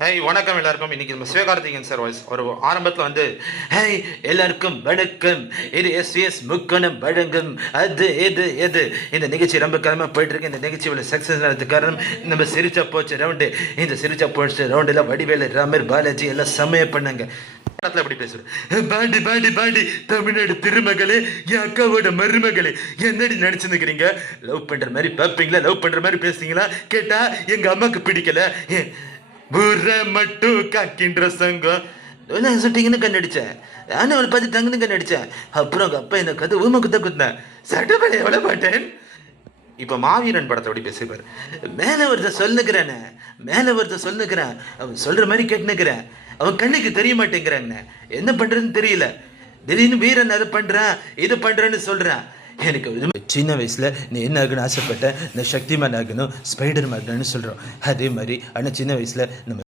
Hey வணக்கம் எல்லாருக்கும். இன்னைக்கு நம்ம சிவகார்த்திகேயன் சார் வாய்ஸ் ஒரு ஆரம்பத்தில் வந்து ஹேய் எல்லாருக்கும் வணக்கம், இது எஸ்விஎஸ் முக்கணம் வழங்கும் அது எது எது இந்த நிகழ்ச்சி ரொம்ப காலமாக போயிட்டு இருக்கு. இந்த நிகழ்ச்சியோட சக்ஸஸ் ஆனதுக்கு காரணம் நம்ம சிரிச்சா போச்சு ரவுண்டு. இந்த சிரிச்சா போச்சு ரவுண்டில் வடிவேலு, ராமர், பாலாஜி எல்லாம் செம்மையா பண்ணாங்க. படத்தில் எப்படி பேசுறேன், பாடி பாடி பாடி தமிழ்நாடு திருமகளே, என் அக்காவோட மருமகளே, என்னடி நினைச்சுக்கிறீங்க? லவ் பண்ற மாதிரி பார்ப்பீங்களா, லவ் பண்ற மாதிரி பேசுறீங்களா? கேட்டா எங்க அம்மாக்கு பிடிக்கல, புற மட்டும் காக்கின்ற சங்கம் என்ன சுட்டிங்கன்னு கண்ணடிச்சேன். நானும் அவளை பார்த்து தங்குன்னு கண்ணடிச்சேன். அப்புறம் அவங்க அப்பா என்ன கதை ஊமை குத்த குத்தினேன். சட்டப்படி எவ்வளோ மாட்டேன். இப்போ மாவீரன் படத்தை அப்படி பேசிப்பார். மேலே ஒருத்தர் சொல்லுக்கிறேன்னு, மேலே ஒருத்தர் சொல்லுக்கிறேன், அவன் சொல்கிற மாதிரி கேட்டுனுக்கிறேன், அவன் கண்ணுக்கு தெரிய மாட்டேங்கிறாங்க, என்ன பண்ணுறதுன்னு தெரியல. திடீர்னு வீரன் அதை பண்ணுறான் இது பண்ணுறேன்னு சொல்கிறான். எனக்கு சின்ன வயசில் நீ என்ன ஆகணும்னு ஆசைப்பட்ட, நான் சக்திமான் ஆகணும், ஸ்பைடர் மேன் ஆகணும்னு சொல்கிறோம். அதே மாதிரி ஆனால் சின்ன வயசில் நம்ம